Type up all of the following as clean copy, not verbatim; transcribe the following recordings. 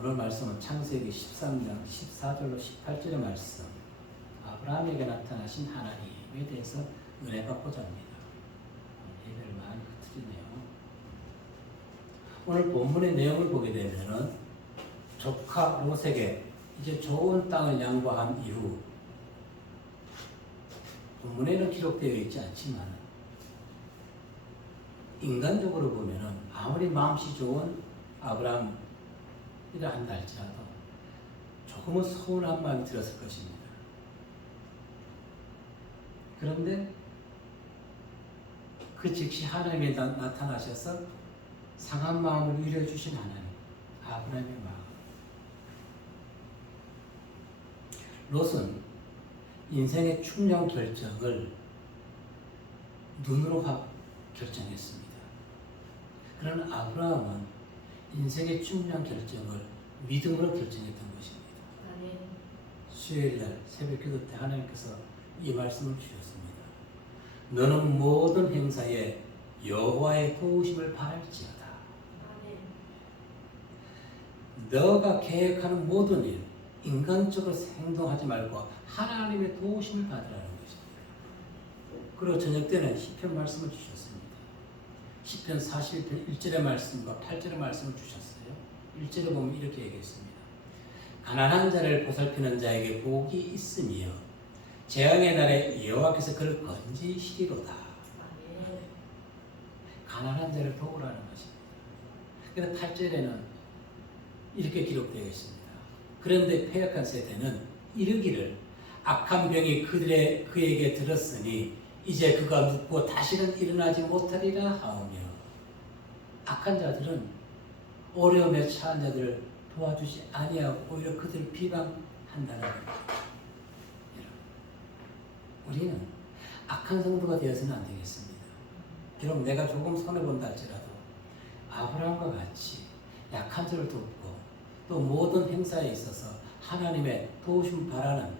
오늘 말씀은 창세기 13장 14절로 18절의 말씀, 아브라함에게 나타나신 하나님에 대해서 은혜 받고자 합니다. 예배를 많이 드리네요. 오늘 본문의 내용을 보게 되면은 조카 롯에게 이제 좋은 땅을 양보한 이후, 본문에는 기록되어 있지 않지만 인간적으로 보면은 아무리 마음씨 좋은 아브라함이라 한다 할지라도 조금은 서운한 마음이 들었을 것입니다. 그런데 그 즉시 하나님이 나타나셔서 상한 마음을 위로해 주신 하나님, 아브라함의 마음. 롯은 인생의 중요한 결정을 눈으로 결정했습니다. 그러나 아브라함은 인생의 중요한 결정을 믿음으로 결정했던 것입니다. 수요일날 새벽기도 때 하나님께서 이 말씀을 주셨습니다. 너는 모든 행사에 여호와의 도우심을 바랄지어다. 너가 계획하는 모든 일, 인간적으로 행동하지 말고 하나님의 도우심을 받으라는 것입니다. 그리고 저녁 때는 시편 말씀을 주셨습니다. 시편 41편 1절의 말씀과 8절의 말씀을 주셨어요. 1절에 보면 이렇게 얘기했습니다. 가난한 자를 보살피는 자에게 복이 있으며 재앙의 날에 여호와께서 그를 건지시리로다. 가난한 자를 도우라는 것입니다. 그런데 8절에는 이렇게 기록되어 있습니다. 그런데 패역한 세대는 이르기를 악한 병이 그에게 들었으니 이제 그가 눕고 다시는 일어나지 못하리라 하오며, 악한 자들은 어려움에 처한 자들을 도와주지 아니하고 오히려 그들을 비방한다는 겁니다. 우리는 악한 성도가 되어서는 안 되겠습니다. 비록 내가 조금 손해본다 할지라도 아브라함과 같이 약한 자를 돕고 또 모든 행사에 있어서 하나님의 도우심 바라는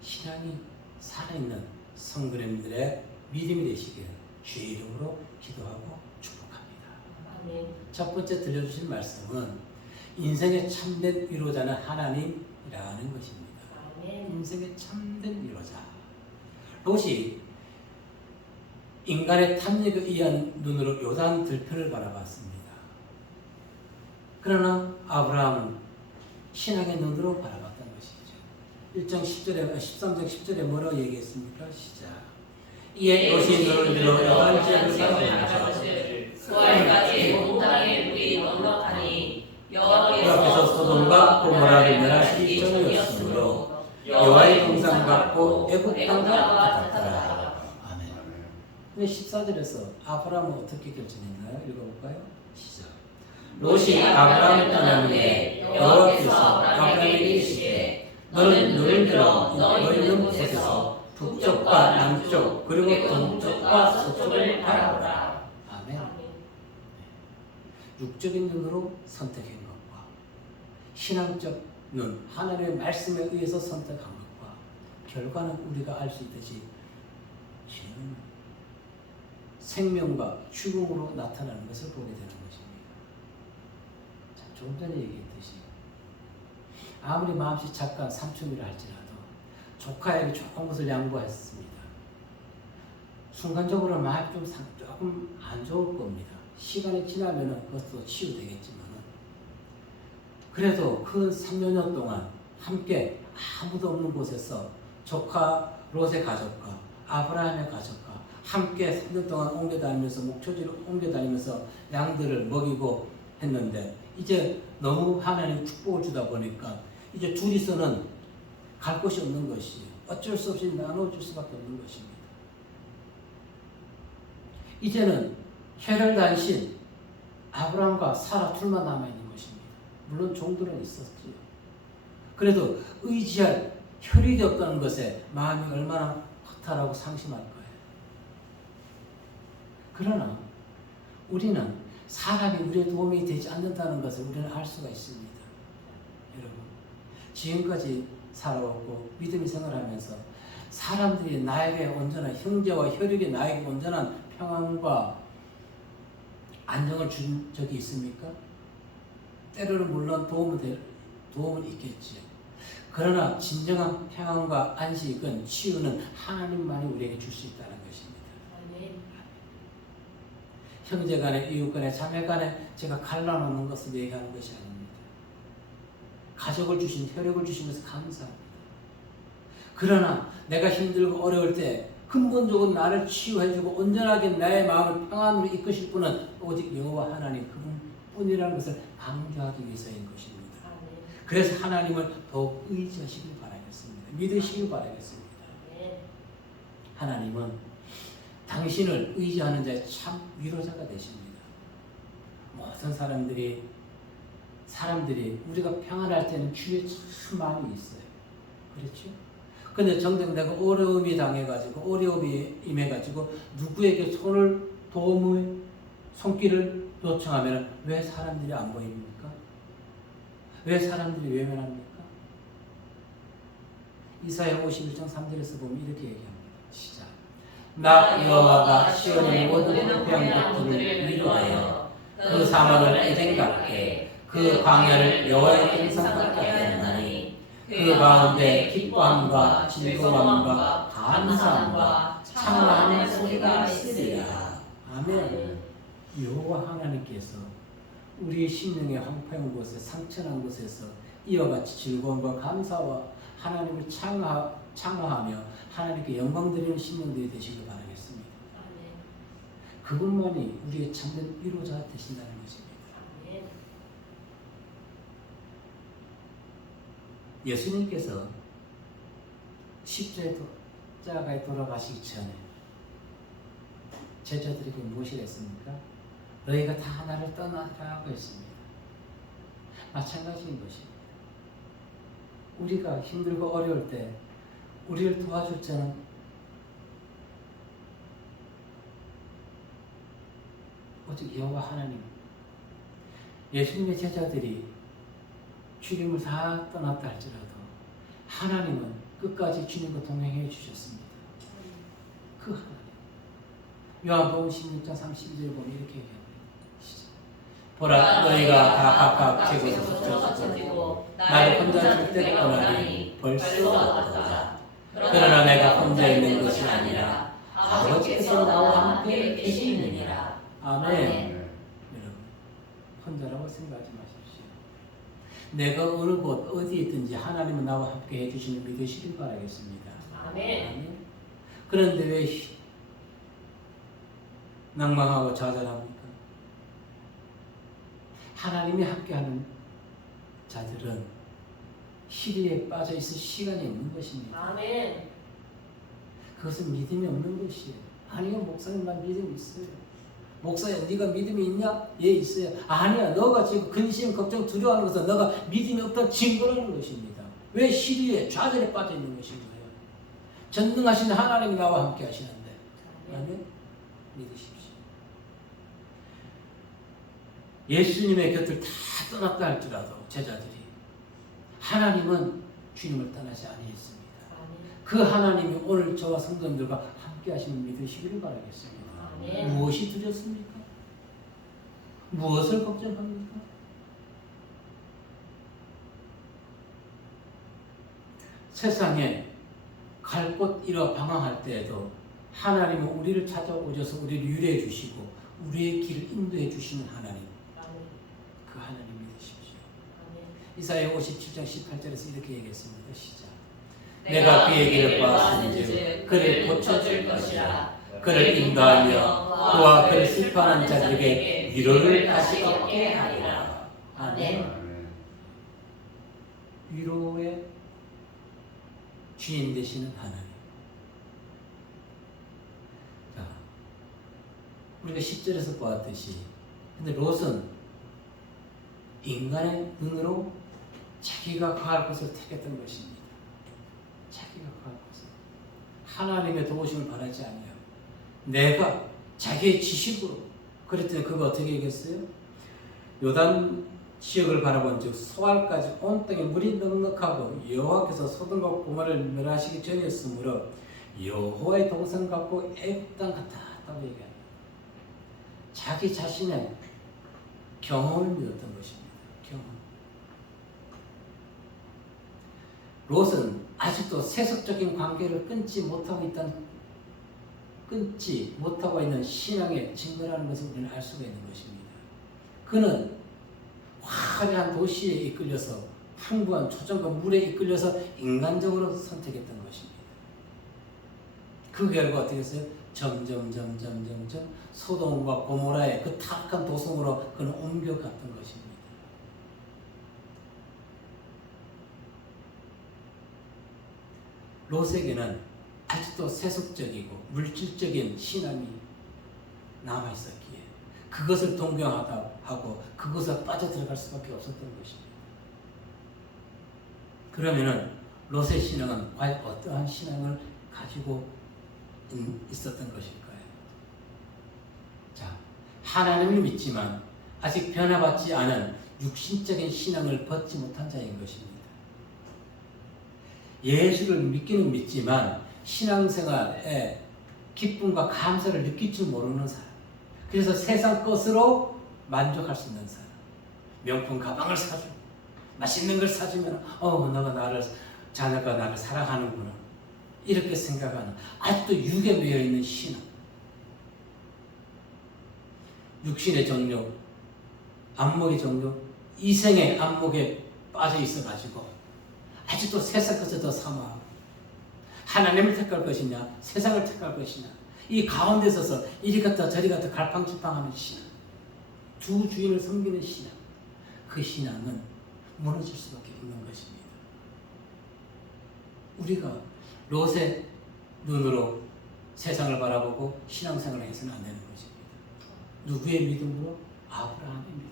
신앙이 살아있는 성도님들의 믿음이 되시기를 주의 이름으로 기도하고 축복합니다. 첫 번째 들려주신 말씀은 인생의 참된 위로자는 하나님이라는 것입니다. 인생의 참된 위로자. 롯이 인간의 탐닉에 의한 눈으로 요단 들편을 바라봤습니다. 그러나 아브라함은 신앙의 눈으로 바라봤던 것이죠. 13장 10절에 뭐라고 얘기했습니까? 시작. 이에 롯이 눈을 들어 여호와의 죄를 수알까지 온 땅에 물이 넉넉하니 여호와께서 소돔과 고모라를 멸하시기 전이었으므로 여호와의 공상 같고 애굽 땅과 같았더라. 아멘. 근데 14절에서 아브라함은 어떻게 결정했나요? 읽어볼까요? 시작. 롯이 아브라함을 떠난 후에 여호와께서 아브라함에게 이르시되 너는 눈을 들어 너 있는 곳에서 북쪽과 남쪽 그리고 동쪽과 서쪽을 바라보라. 아멘. 육적인 눈으로 선택한 것과 신앙적 눈, 하나님의 말씀에 의해서 선택한 것과 결과는 우리가 알 수 있듯이 죄는 생명과 죽음으로 나타나는 것을 보게 되는 것입니다. 자, 조금 전에 얘기했듯이 아무리 마음씨 착한 삼촌이라 할지라도 조카에게 좋은 것을 양보했습니다. 순간적으로 마음이 조금 안 좋을 겁니다. 시간이 지나면 그것도 치유되겠지만 그래도 그 3년 동안 함께 아무도 없는 곳에서 조카 롯의 가족과 아브라함의 가족과 함께 3년 동안 옮겨다니면서 목초지로 옮겨다니면서 양들을 먹이고 했는데 이제 너무 하나님 축복을 주다 보니까 이제 둘이서는 갈 곳이 없는 것이에요. 어쩔 수 없이 나눠줄 수밖에 없는 것입니다. 이제는 혈혈 단신 아브라함과 사라 둘만 남아있는 것입니다. 물론 종들은 있었지요. 그래도 의지할 혈육이 없다는 것에 마음이 얼마나 허탈하고 상심할 거예요. 그러나 우리는 사람이 우리의 도움이 되지 않는다는 것을 우리는 알 수가 있습니다. 여러분, 지금까지 살아오고 믿음의 생활하면서 사람들이 나에게 온전한 형제와 혈육이 나에게 온전한 평안과 안정을 준 적이 있습니까? 때로는 물론 도움은 도움은 있겠지요. 그러나 진정한 평안과 안식은 치유는 하나님만이 우리에게 줄 수 있다는 것입니다. 형제 간에, 이웃 간에, 자매 간에 제가 갈라놓는 것을 얘기하는 것이 아닙니다. 가족을 주신, 혈육을 주신 것을 감사합니다. 그러나 내가 힘들고 어려울 때 근본적으로 나를 치유해주고 온전하게 나의 마음을 평안으로 이끄실 분은 오직 여호와 하나님 그분뿐이라는 것을 강조하기 위해서인 것입니다. 그래서 하나님을 더욱 의지하시길 바라겠습니다. 믿으시길 바라겠습니다. 하나님은 당신을 의지하는 자의 참 위로자가 되십니다. 모든 사람들이 우리가 평안할 때는 주위에 참 마음이 있어요. 그렇죠? 근데 정작 내가 어려움이 당해가지고 어려움이 임해가지고 누구에게 도움의 손길을 요청하면 왜 사람들이 안 보입니까? 왜 사람들이 외면합니까? 이사야 51장 3절에서 보면 이렇게 얘기합니다. 시작. 나 여호와가 시온의 모든 불평한 것들을 위로하여 그 사막을 에덴 같게 그 광야를 여호와의 동산 같게 하였나니 그 가운데 기뻐함과 즐거움과 감사함과 찬양하는 소리가 있으리라. 아멘. 여호와 하나님께서 우리의 심령의 황폐한 곳에 상처난 곳에서 이와 같이 즐거움과 감사와 하나님을 찬양하며 하나님께 영광 드리는 심령들이 되시길 바라겠습니다. 그분만이 우리의 참된 위로자 되신다는 것입니다. 예수님께서 십자가에 돌아가시기 전에 제자들에게 무엇을 했습니까? 너희가 다 나를 떠나라고 했습니다. 마찬가지인 것입니다. 우리가 힘들고 어려울 때 우리를 도와줄 자는 오직 여호와 하나님. 예수님의 제자들이 주님을 다 떠났다 할지라도 하나님은 끝까지 주님과 동행해 주셨습니다. 그 하나님. 요한복음 16장 32절에 보면 이렇게 얘기합니다. 보라, 너희가 다 각각 제 곳에서 흩어지고 나를 혼자 둘 때가 떠나니 벌써 왔다. 그러나 내가 혼자 있는 것이 아니라 아버지께서 나와 함께 계시느니라. 아멘. 여러분, 혼자라고 생각하지 마십시오. 내가 어느 곳 어디에 있든지 하나님은 나와 함께 해주시는 믿으시길 바라겠습니다. 아멘. 아멘. 그런데 왜 낭망하고 좌절합니까? 하나님이 함께하는 자들은 시리에 빠져 있을 시간이 없는 것입니다. 아멘. 그것은 믿음이 없는 것이에요. 아니요, 목사님 난 믿음이 있어요. 목사야, 네가 믿음이 있냐? 예, 있어요. 아니야, 너가 지금 근심, 걱정, 두려워하는 것은 너가 믿음이 없다는 증거라는 것입니다. 왜 시리에 좌절에 빠져 있는 것인가요? 전능하신 하나님이 나와 함께 하시는데. 아멘. 믿으십시오. 예수님의 곁을 다 떠났다 할지라도 제자들이 하나님은 주님을 떠나지 아니했습니다. 그 하나님이 오늘 저와 성도님들과 함께 하시는 믿으시기를 바라겠습니다. 아멘. 무엇이 두렵습니까? 무엇을 걱정합니까? 세상에 갈 곳 잃어 방황할 때에도 하나님은 우리를 찾아오셔서 우리를 유래해 주시고 우리의 길을 인도해 주시는 하나님. 그 하나님 믿으십시오. 이사야 57장 18절에서 이렇게 얘기했습니다. 시작. 내가 그의 길을 보았은즉 그를 고쳐줄 것이라. 그를 인도하며 그와 그를 슬퍼하는 자들에게 위로를 다시 얻게 하리라. 아멘. 위로의 주인 되시는 하나님. 자, 우리가 10절에서 보았듯이 근데 롯은 인간의 눈으로 자기가 거할 것을 택했던 것입니다. 자기가 거할 것을. 하나님의 도우심을 바라지 아니하고 내가 자기의 지식으로 그랬더니 그거 어떻게 얘기했어요? 요단 지역을 바라본 즉 소알까지 온 땅에 물이 넉넉하고 여호와께서 소돔과 고모라를 멸하시기 전이었으므로 여호와의 동산 같고 애굽 땅 같았다고 얘기합니다. 자기 자신의 경험을 믿었던 것입니다. 경험. 롯은 아직도 세속적인 관계를 끊지 못하고 있는 신앙의 증거라는 것을 우리는 알 수가 있는 것입니다. 그는 화려한 도시에 이끌려서 풍부한 초정과 물에 이끌려서 인간적으로 선택했던 것입니다. 그 결과 어떻게 했어요? 점점 소돔과 고모라의 그 타락한 도성으로 그는 옮겨갔던 것입니다. 롯에게는 아직도 세속적이고 물질적인 신앙이 남아있었기에 그것을 동경하다 하고 그것에 빠져들어갈 수밖에 없었던 것입니다. 그러면은 롯의 신앙은 과연 어떠한 신앙을 가지고 있었던 것일까요? 자, 하나님을 믿지만 아직 변화받지 않은 육신적인 신앙을 벗지 못한 자인 것입니다. 예수를 믿기는 믿지만 신앙생활에 기쁨과 감사를 느낄 줄 모르는 사람, 그래서 세상 것으로 만족할 수 있는 사람, 명품 가방을 사주고 맛있는 걸 사주면 자네가 나를 사랑하는구나 이렇게 생각하는 아직도 육에 매여 있는 신앙, 육신의 정욕, 안목의 정욕, 이생의 안목에 빠져 있어가지고 아직도 세상 것을 더 삼아 하나님을 택할 것이냐 세상을 택할 것이냐 이 가운데 서서 이리 갔다 저리 갔다 갈팡질팡하는 신앙, 두 주인을 섬기는 신앙, 그 신앙은 무너질 수밖에 없는 것입니다. 우리가 롯의 눈으로 세상을 바라보고 신앙생활을 해서는 안 되는 것입니다. 누구의 믿음으로? 아브라함의 믿음.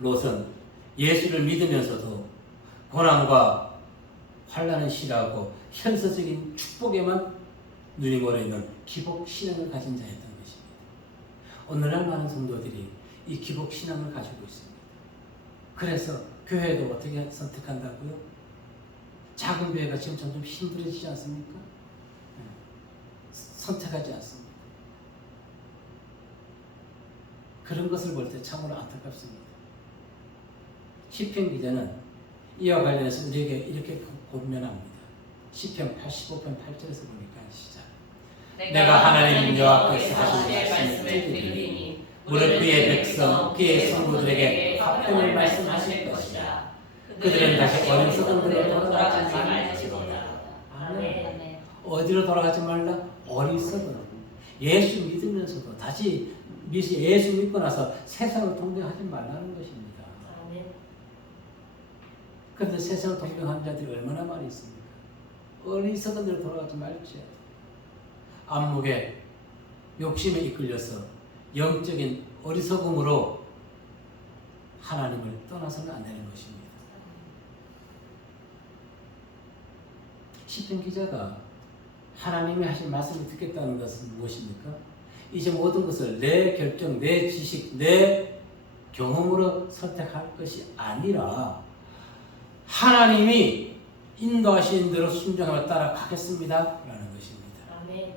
롯은 예수를 믿으면서도 고난과 환난을 싫어하고 현세적인 축복에만 눈이 멀어있는 기복신앙을 가진 자였던 것입니다. 오늘날 많은 성도들이 이 기복신앙을 가지고 있습니다. 그래서 교회도 어떻게 선택한다고요? 작은 교회가 지금 점점 힘들어지지 않습니까? 선택하지 않습니다. 그런 것을 볼 때 참으로 안타깝습니다. 시편 기자는 이와 관련해서 우리에게 이렇게 권면합니다. 시편 85편 8절에서 보니까 시작. 내가 하나님 여호와께서 하신 말씀을 들으리니 무릇 그의 백성 그의 성도들에게 화평을 말씀하실 것이다. 그들은 다시 어리석은 데로 돌아가지 말지어다. 아멘. 어디로 돌아가지 말라? 어리석은. 예수 믿으면서도 다시 예수 믿고 나서 세상을 동경하지 말라는 것입니다. 그런데 세상을 동경하는 자들이 얼마나 많이 있습니까? 어리석은 데로 돌아가지 말지. 안목에 욕심에 이끌려서 영적인 어리석음으로 하나님을 떠나서는 안 되는 것입니다. 시편 기자가 하나님이 하신 말씀을 듣겠다는 것은 무엇입니까? 이제 모든 것을 내 결정, 내 지식, 내 경험으로 선택할 것이 아니라 하나님이 인도하시는 대로 순종하며 따라가겠습니다 라는 것입니다. 아멘.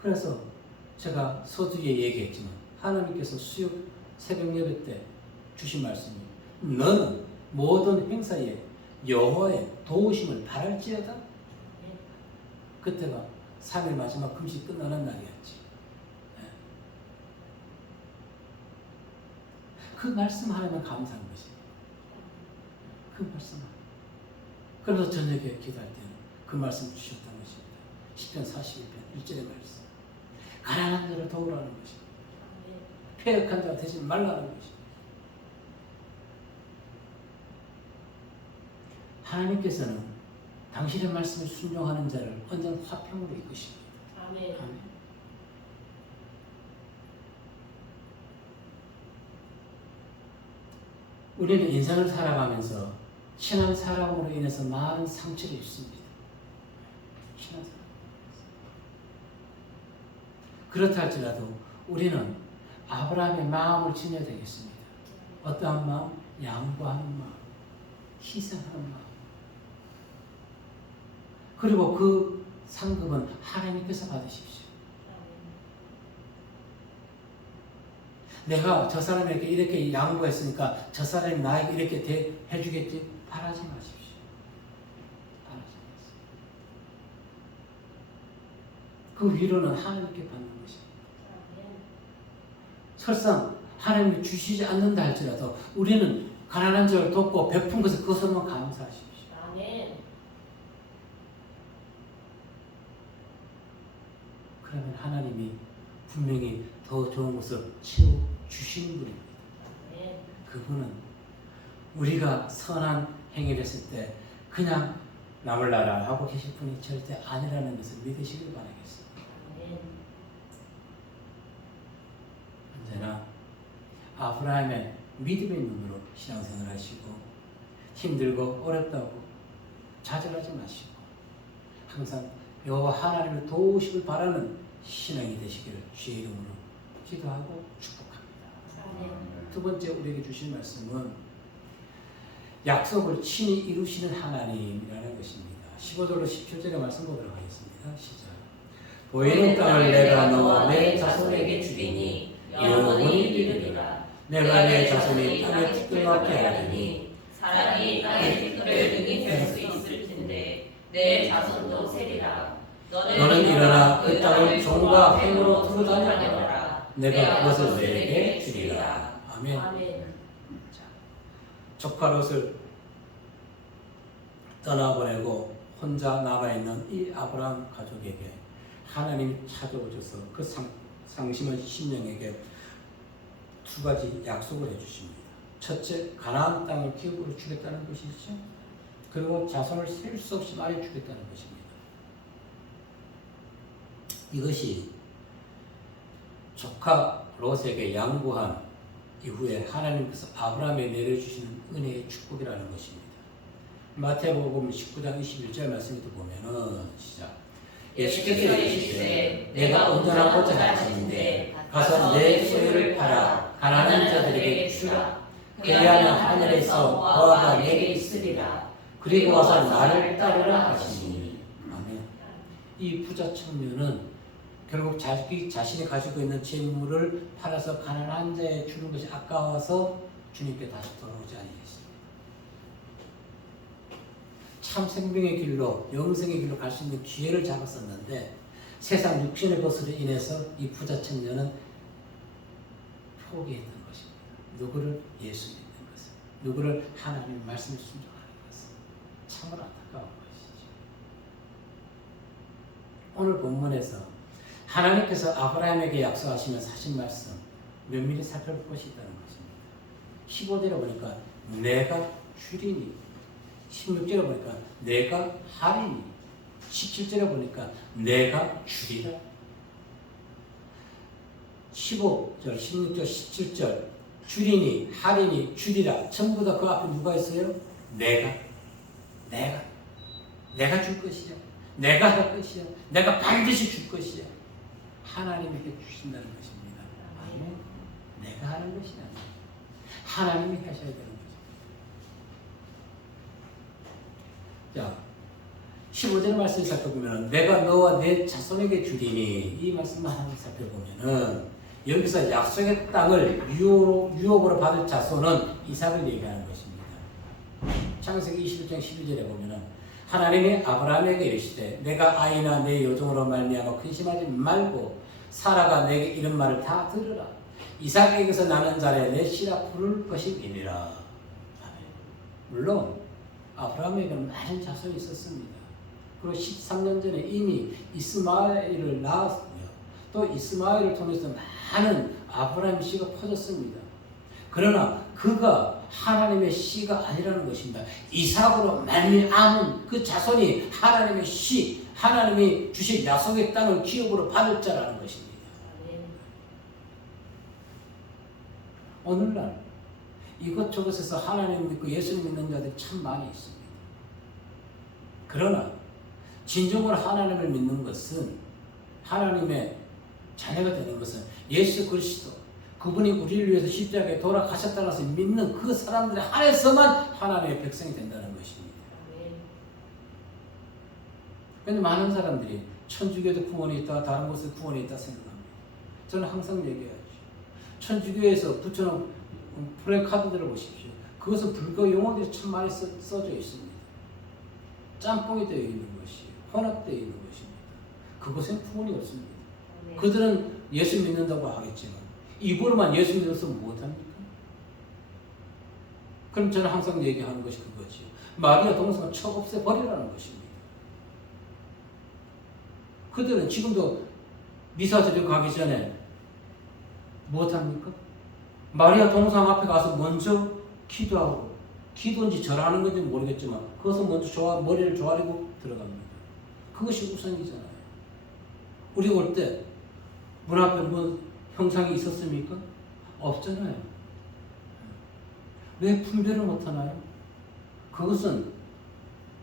그래서 제가 서두에 얘기했지만 하나님께서 수요 새벽 예배 때 주신 말씀이 너는 모든 행사에 여호와의 도우심을 바랄지어다. 그때가 3일 마지막 금식 끝나는 날이었지. 그 말씀 하나만 감사한 것입니다. 그 말씀 하나. 그래서 저녁에 기도할 때는 그 말씀을 주셨다는 것입니다. 시편 41편 1절의 말씀. 가난한 자를 도우라는 것입니다. 패역한 자가 되지 말라는 것입니다. 하나님께서는 당신의 말씀에 순종하는 자를 언제나 화평으로 이끄십니다. 아멘. 아멘. 우리는 인생을 살아가면서 친한 사람으로 인해서 많은 상처를 입습니다. 친한 사람. 그렇다 할지라도 우리는 아브라함의 마음을 지녀야 되겠습니다. 어떠한 마음? 양보하는 마음, 희생하는 마음. 그리고 그 상급은 하나님께서 받으십시오. 내가 저 사람에게 이렇게 양보했으니까 저 사람이 나에게 이렇게 해주겠지. 바라지 마십시오. 바라지 마십시오. 그 위로는 하나님께 받는 것입니다. 설상 하나님이 주시지 않는다 할지라도 우리는 가난한 자를 돕고 베푼 것을 그것으로만 감사하십시오. 그러면 하나님이 분명히 더 좋은 것을 채워주시는 분입니다. 그분은 우리가 선한 행위를 했을 때 그냥 남을 나라 하고 계실 분이 절대 아니라는 것을 믿으시길 바라겠습니다. 언제나 아브라함의 믿음의 눈으로 신앙생활 하시고 힘들고 어렵다고 좌절하지 마시고 항상 여호와 하나님을 도우시길 바라는 신앙이 되시기를 주의 이름으로 기도하고 축복합니다. 두 번째 우리에게 주신 말씀은 약속을 친히 이루시는 하나님이라는 것입니다. 15절로 17절의 말씀 보도록 하겠습니다. 시작. 보이는 땅을 내가 너와 내 자손에게 주리니 영원히 이르리라. 내가 내 자손이 땅에 티끌맞게 하리니 사람이 땅에 티끌을 등이 될 수 있을 텐데 내 자손도 세리라. 너는 일어나 그 땅을 종과 횡으로 두루 다녀라. 내가 그것을 너에게 주리라. 아멘. 자, 조카 롯을 떠나보내고 혼자 남아있는 이 아브라함 가족에게 하나님이 찾아오셔서 그 상심한 심령에게 두 가지 약속을 해주십니다. 첫째, 가나안 땅을 기업으로 주겠다는 것이죠. 그리고 자손을 셀 수 없이 많이 주겠다는 것입니다. 이것이 조카 롯에게 양보한 이후에 하나님께서 아브라함에 내려주시는 은혜의 축복이라는 것입니다. 마태복음 19장 21절 말씀을 보면은 시작. 예수께서 이르시되 내가 온전한 온전한 꽃을 가지인데 가서 내 소유를 팔아 가난한 자들에게 주라. 그리하면 하늘에서 보화가 내게 있으리라. 그리고 와서 나를 따르라 하시니. 아멘. 이 부자 청년은 결국 자신이 가지고 있는 재물을 팔아서 가난한 자에 주는 것이 아까워서 주님께 다시 돌아오지 아니했습니다. 참 생명의 길로 영생의 길로 갈 수 있는 기회를 잡았었는데 세상 육신의 것으로 인해서 이 부자 청년은 포기했던 것입니다. 누구를? 예수 믿는 것을. 누구를? 하나님의 말씀을 순종하는 것을. 참으로 안타까운 것이죠. 오늘 본문에서 하나님께서 아브라함에게 약속하시면서 하신 말씀 면밀히 살펴볼 것이 있다는 것입니다. 15절에 보니까 내가 주리니, 16절에 보니까 내가 하리니, 17절에 보니까 내가 주리라. 15절, 16절, 17절 주리니, 하리니, 주리라 전부 다 그 앞에 누가 있어요? 내가 줄 것이야. 내가 할 것이야. 내가 반드시 줄 것이야. 하나님에게 주신다는 것입니다. 아멘. 내가 하는 것이 아니에요. 하나님이 하셔야 되는 거죠. 자, 15절 말씀을 살펴보면 내가 너와 내 자손에게 주리니 이 말씀만 하나 살펴보면은 여기서 약속의 땅을 유업으로 받을 자손은 이삭을 얘기하는 것입니다. 창세기 21장 11절에 보면은 하나님이 아브라함에게 이르시되 내가 아이나 내 여종으로 말미암아 근심하지 말고 사라가 내게 이런 말을 다 들으라. 이삭에게서 나는 자에 내 씨라 부를 것임이니라. 물론 아브라함에게는 많은 자손이 있었습니다. 그리고 13년 전에 이미 이스마엘을 낳았고요. 또 이스마엘을 통해서 많은 아브라함 씨가 퍼졌습니다. 그러나 그가 하나님의 씨가 아니라는 것입니다. 이삭으로 말미암은 그 자손이 하나님의 씨, 하나님이 주신 약속의 땅을 기업으로 받을 자라는 것입니다. 오늘날 이것저것에서 하나님 믿고 예수 믿는 자들이 참 많이 있습니다. 그러나 진정으로 하나님을 믿는 것은, 하나님의 자녀가 되는 것은 예수 그리스도, 그분이 우리를 위해서 십자가에 돌아가셨다는 것을 믿는 그 사람들에 한해서만 하나님의 백성이 된다는 것입니다. 그런데 많은 사람들이 천주교도 구원이 있다, 다른 곳에 구원이 있다 생각합니다. 저는 항상 얘기하죠. 천주교에서 붙여놓은 플래카드들을 보십시오. 그것은 불교 용어들이 참 많이 써져 있습니다. 짬뽕이 되어 있는 것이에요. 혼합되어 있는 것입니다. 그것은 구원이 없습니다. 네. 그들은 예수 믿는다고 하겠지만 입으로만 예수 믿어서 못합니까? 그럼 저는 항상 얘기하는 것이 그거지요. 마리아 동성을 쳐 없애버리라는 것입니다. 그들은 지금도 미사 드리고 가기 전에 무엇합니까? 마리아 동상 앞에 가서 먼저 기도하고, 기도인지 절하는 건지 모르겠지만 그것을 먼저 머리를 조아리고 들어갑니다. 그것이 우선이잖아요. 우리 올 때 문 앞에 뭐 형상이 있었습니까? 없잖아요. 왜 분별을 못하나요? 그것은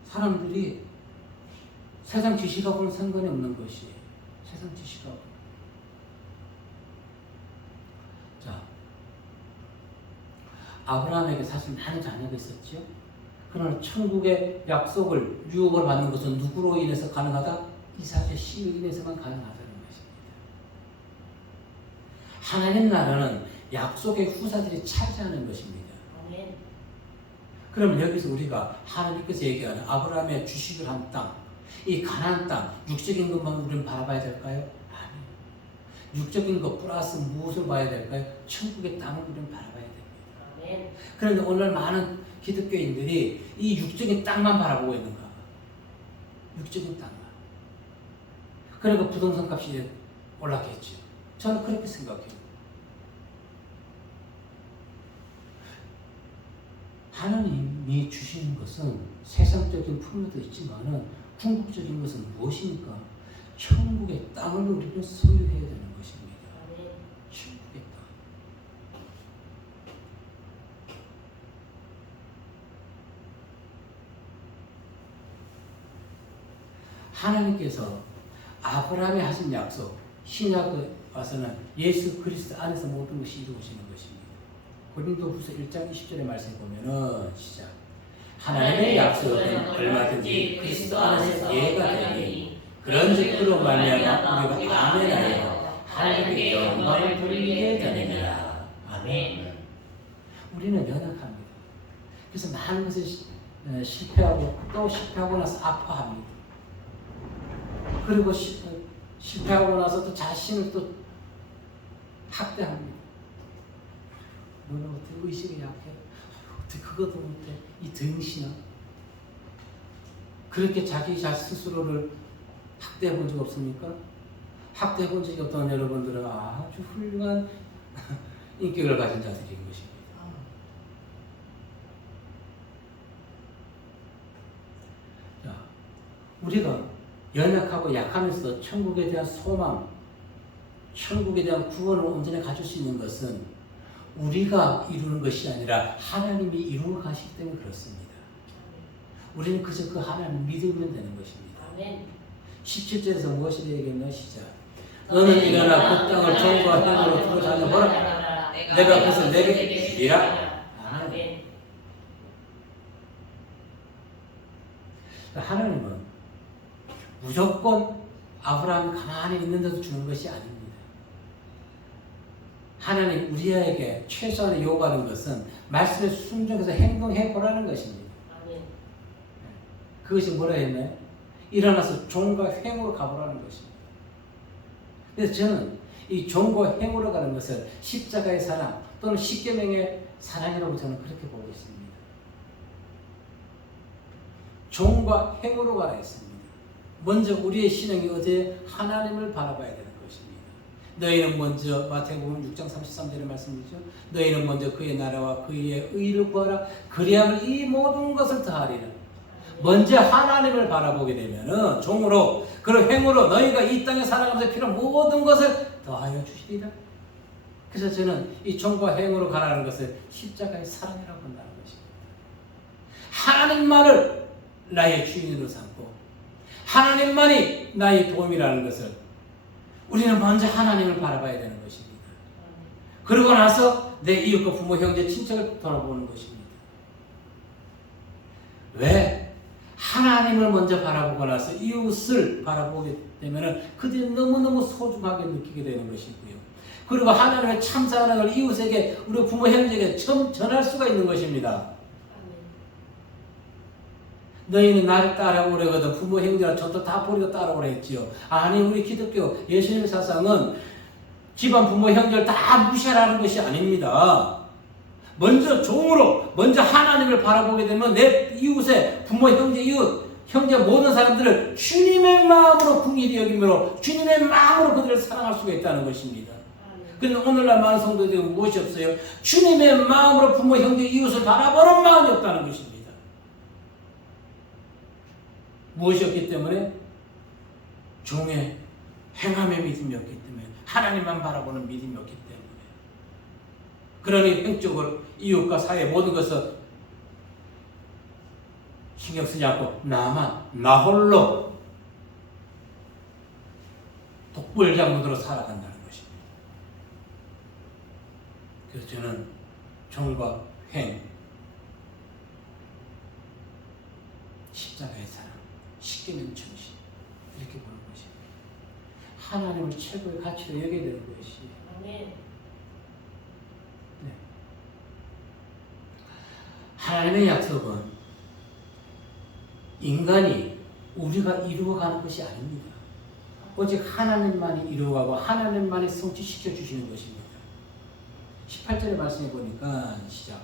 사람들이 세상 지식하고는 상관이 없는 것이에요. 세상 지식하고. 자, 아브라함에게 사실 많은 자녀가 있었죠. 그러나 천국의 약속을, 유업을 받는 것은 누구로 인해서 가능하다? 이삭의 씨로 인해서만 가능하다는 것입니다. 하나님 나라는 약속의 후사들이 차지하는 것입니다. 아멘. 그럼 여기서 우리가 하나님께서 얘기하는 아브라함의 주식을 한 땅, 이 가나안 땅, 육적인 것만 우리는 바라봐야 될까요? 아니요. 육적인 것 플러스 무엇을 봐야 될까요? 천국의 땅을 우리는 바라봐야 됩니다. 아멘. 그런데 오늘 많은 기독교인들이 이 육적인 땅만 바라보고 있는가? 육적인 땅만. 그러니까 부동산 값이 올랐겠죠. 저는 그렇게 생각해요. 하나님이 주시는 것은 세상적인 풍요도 있지만은 궁극적인 것은 무엇입니까? 천국의 땅을 우리는 소유해야 되는 것입니다. 아멘. 천국의 땅. 하나님께서 아브라함이 하신 약속, 신약에 와서는 예수 그리스도 안에서 모든 것이 이루어지는 것입니다. 고린도후서 1장 20절의 말씀에 보면은 시작. 하나님의 약속은 얼마든지 그리스도 안에서 예가 되니 그런즉 그로 말미암아 우리가 아멘하여 하나님께 영광을 돌리게 되느니라. 아멘. 우리는 연약합니다. 그래서 많은 것을 실패하고 또 실패하고 나서 아파합니다. 그리고 실패하고 나서 또 자신을 또 학대합니다. 너는 어떻게 의식이 약해? 어떻게 그것도 못해? 이 등신아. 그렇게 자기 스스로를 학대해 본 적 없습니까? 학대해 본 적이 없던 여러분들은 아주 훌륭한 인격을 가진 자들인 것입니다. 자, 우리가 연약하고 약하면서 천국에 대한 소망, 천국에 대한 구원을 온전히 가질 수 있는 것은 우리가 이루는 것이 아니라 하나님이 이루어 가시기 때문에 그렇습니다. 우리는 그저 그 하나님을 믿으면 되는 것입니다. 아멘. 17절에서 무엇이 얘기했나? 시작. 너는 일어나 그 땅을 종과 행으로 두고 다녀보라. 내가 그것을 내게 주리라. 아멘. 하나님은 무조건 아브라함이 가만히 있는데도 주는 것이 아닙니다. 하나님 우리에게 최소한의 요구하는 것은 말씀에 순종해서 행동해 보라는 것입니다. 아멘. 그것이 뭐라 했나요? 일어나서 종과 행으로 가보라는 것입니다. 그래서 저는 이 종과 행으로 가는 것을 십자가의 사랑 또는 십계명의 사랑이라고 저는 그렇게 보고 있습니다. 종과 행으로 가라 했습니다. 먼저 우리의 신앙이 어디에 하나님을 바라봐야 되는 것입니다. 너희는 먼저 마태복음 6장 33절의 말씀이죠. 너희는 먼저 그의 나라와 그의 의를 구하라. 그리하면 이 모든 것을 더하리라. 먼저 하나님을 바라보게 되면은 종으로 그런 행으로 너희가 이 땅에 살아가면서 필요한 모든 것을 더하여 주시리라. 그래서 저는 이 종과 행으로 가라는 것을 십자가의 사랑이라고 한다는 것입니다. 하나님만을 나의 주인으로 삼고 하나님만이 나의 도움이라는 것을 우리는 먼저 하나님을 바라봐야 되는 것입니다. 그러고 나서 내 이웃과 부모, 형제, 친척을 돌아보는 것입니다. 왜? 하나님을 먼저 바라보고 나서 이웃을 바라보게 되면 그들이 너무너무 소중하게 느끼게 되는 것이고요. 그리고 하나님의 참 사랑을 이웃에게 우리 부모 형제에게 전할 수가 있는 것입니다. 너희는 나를 따라오려거든 부모 형제나 저도 다 버리고 따라오라 했지요. 아니 우리 기독교 예수님의 사상은 집안 부모 형제를 다 무시하라는 것이 아닙니다. 먼저 종으로 먼저 하나님을 바라보게 되면 내 이웃의 부모 형제 이웃 형제 모든 사람들을 주님의 마음으로 긍휼히 여기므로 주님의 마음으로 그들을 사랑할 수가 있다는 것입니다. 그런데 오늘날 많은 성도들이 무엇이 없어요? 주님의 마음으로 부모 형제 이웃을 바라보는 마음이 없다는 것입니다. 무엇이 없기 때문에? 종의 행함의 믿음이 없기 때문에 하나님만 바라보는 믿음이 없기 때문에 그러니 행적으로 이웃과 사회 모든 것을 신경 쓰지 않고 나 홀로 독불장군으로 살아간다는 것입니다. 그래서 저는 종과 행 십자가의 사랑 십계명 정신 이렇게 보는 것입니다. 하나님을 최고의 가치로 여겨야 되는 것이 네. 하나님의 약속은 인간이 우리가 이루어가는 것이 아닙니다. 오직 하나님만이 이루어가고 하나님만이 성취시켜 주시는 것입니다. 18절의 말씀해 보니까 시작.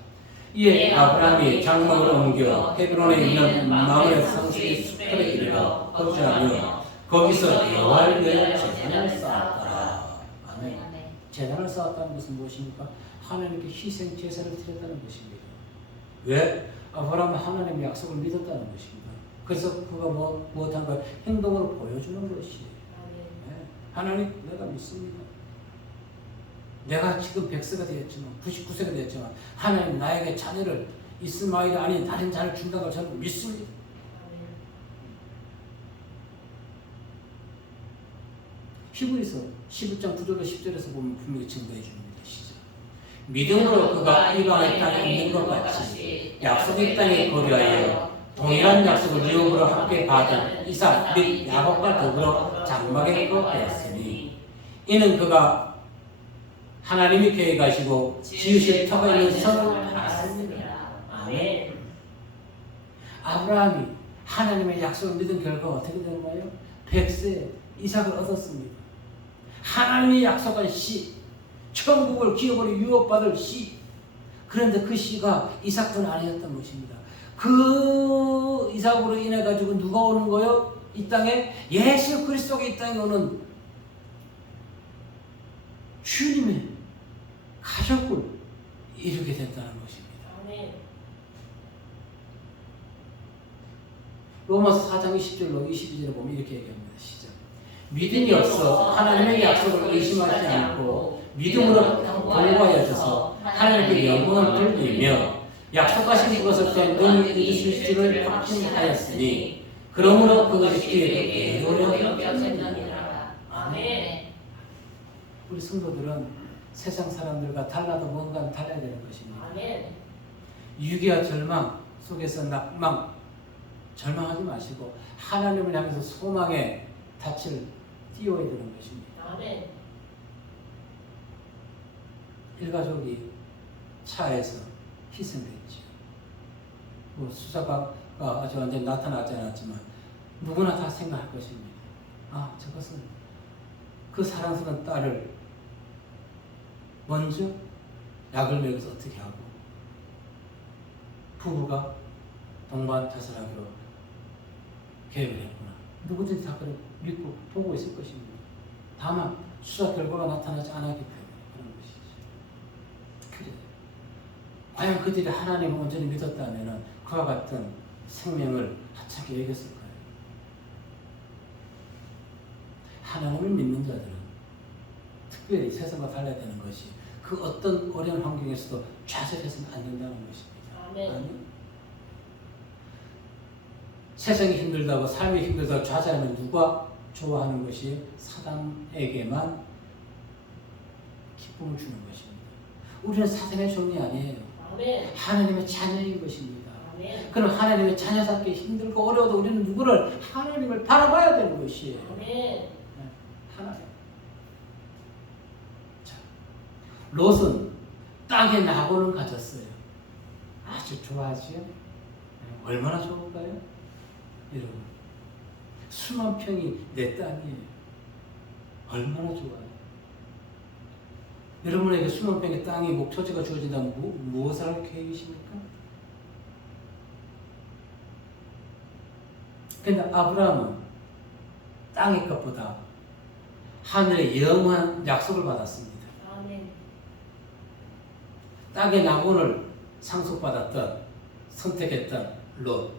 이에 아브라함이 장막을 옮겨 헤브론에 있는 마므레 성수의 숲에 이르러 거주하며 거기서 여호와를 위하여 제단을 쌓았더라. 아멘. 제단을 쌓았다는 것은 무엇입니까? 하나님께 희생 제사를 드렸다는 것입니다. 왜? 아브라함은 하나님의 약속을 믿었다는 것입니다. 그래서 그가 무엇한 걸 행동으로 보여주는 것이에요. 네. 하나님 내가 믿습니다. 내가 지금 100세가 되었지만 99세가 되었지만 하나님 나에게 자녀를 이스마엘이 아닌 다른 자를 준다는 걸 저는 믿습니다. 히브리서 11장 9절로 10절에서 보면 분명히 증거해 줍니다. 시작. 믿음으로 그가 이방의 땅에 있는 것 같이 약속의 땅에 거류하여 동일한 약속을 유업으로 함께 받은 이삭 및 야곱과 더불어 장막에 거하였으니 이는 그가 하나님이 계획하시고 지으실 터가 있는 성을 알았습니다. 아멘. 아브라함이 하나님의 약속을 믿은 결과 어떻게 되는 거예요? 100세에 이삭을 얻었습니다. 하나님이 약속한 씨, 천국을 기업으로 유업받을 씨. 그런데 그 씨가 이삭뿐 아니었던 것입니다. 그 이삭으로 인해 가지고 누가 오는 거요? 이 땅에 예수 그리스도가 이 땅에 오는 주님의 가족을 이루게 된다는 것입니다. 아멘. 로마서 4장 20절로 22절에 보면 이렇게 얘기합니다. 시작. 믿음이 없어 하나님의 약속을 의심하지 않고 믿음으로 공부하여져서 하나님께 영광을 돌리며 약속하신 것을 능히 이루실 줄을 확신하였으니 그러므로 그것이 그에게 의로워 여겨졌느니라. 아멘. 우리 성도들은 세상 사람들과 달라도 뭔가 달라야 되는 것입니다. 아멘. 유기와 절망 속에서 낙망, 절망하지 마시고 하나님을 향해서 소망의 닻을 띄워야 되는 것입니다. 아멘. 일가족이 차에서 희생됐죠. 수사가 아직 완전히 나타나지 않았지만 누구나 다 생각할 것입니다. 아, 저것은 그 사랑스러운 딸을 먼저 약을 먹여서 어떻게 하고 부부가 동반 자살하기로 계획을 했구나. 누구든지 다 그렇게 믿고 보고 있을 것입니다. 다만 수사 결과가 나타나지 않았기 때문에 그런 것이죠. 그래. 과연 그들이 하나님을 온전히 믿었다면 그와 같은 생명을 하찮게 여겼을 거예요. 하나님을 믿는 자들은 특별히 세상과 달라야 되는 것이 그 어떤 어려운 환경에서도 좌절해서는 안 된다는 것입니다. 아멘. 아멘. 세상이 힘들다고 삶이 힘들다고 좌절하면 누가 좋아하는 것이 사단에게만 기쁨을 주는 것입니다. 우리는 사단의 종이 아니에요. 아멘. 하나님의 자녀인 것입니다. 아멘. 그럼 하나님의 자녀답게 힘들고 어려워도 우리는 누구를 하나님을 바라봐야 되는 것이에요. 아멘. 하나님. 자, 롯은 땅에 나고는 가졌어요. 아주 좋아하지요? 얼마나 좋을까요? 여러분, 수만 평이 내 땅이에요. 얼마나 좋아요. 여러분에게 수만 평의 땅이 목초지가 주어진다면 무엇을 할 계획이십니까? 그런데 아브라함은 땅의 것보다 하늘의 영원한 약속을 받았습니다. 아멘. 땅의 낙원을 상속받았던 선택했던 롯,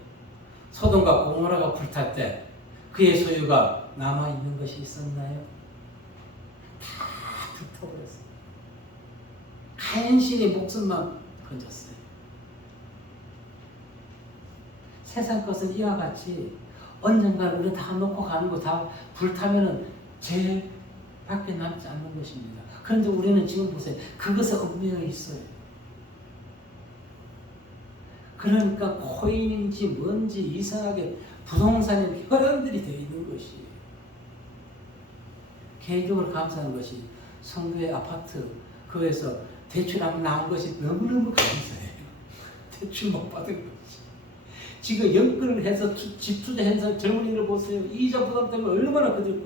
소돔과 고모라가 불탈 때 그의 소유가 남아있는 것이 있었나요? 다 불타버렸어요. 간신히 목숨만 건졌어요. 세상 것은 이와 같이 언젠가 우리 다 놓고 가는 거 다 불타면은 죄밖에 남지 않는 것입니다. 그런데 우리는 지금 보세요. 그것에 얽매여 있어요. 그러니까 코인인지 뭔지 이상하게 부동산에 혈안들이 되어 있는 것이, 개인적으로 감사한 것이 성도의 아파트 그에서 대출 안 나온 것이 너무너무 감사해요. 대출 못 받은 것이. 지금 연끌을 해서 집 투자해서 젊은이를 보세요. 이자 부담 때문에 얼마나 그들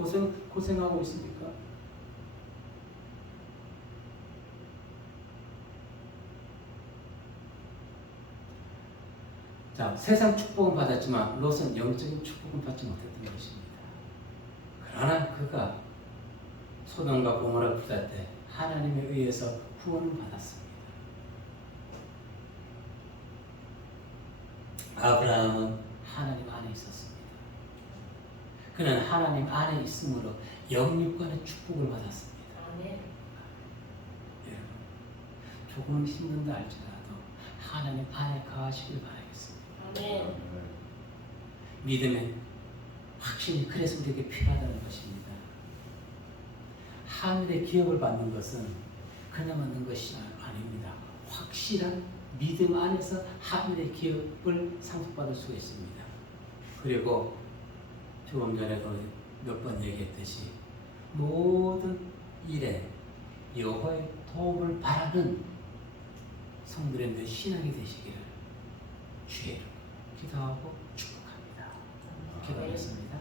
고생하고 있습니까? 자, 세상 축복은 받았지만 롯은 영적인 축복은 받지 못했던 것입니다. 그러나 그가 소돔과 고모라 불탈 때 하나님에 의해서 구원을 받았습니다. 아브라함은 하나님 안에 있었습니다. 그는 하나님 안에 있으므로 영육간의 축복을 받았습니다. 아멘. 여러분, 조금은 힘든다 할지라도 하나님 안에 거하시길 바라겠습니다. 아멘. 믿음의 확신이 그래서 우리에게 필요하다는 것입니다. 하늘의 기업을 받는 것은 그냥 얻는 것이 아닙니다. 확실한 믿음 안에서 하늘의 기업을 상속받을 수가 있습니다. 그리고 조금 전에도 몇 번 얘기했듯이 모든 일에 여호와의 도움을 바라는 성도님들의 신앙이 되시기를 주의 이름으로 기도하고 축복합니다. 기도하겠습니다.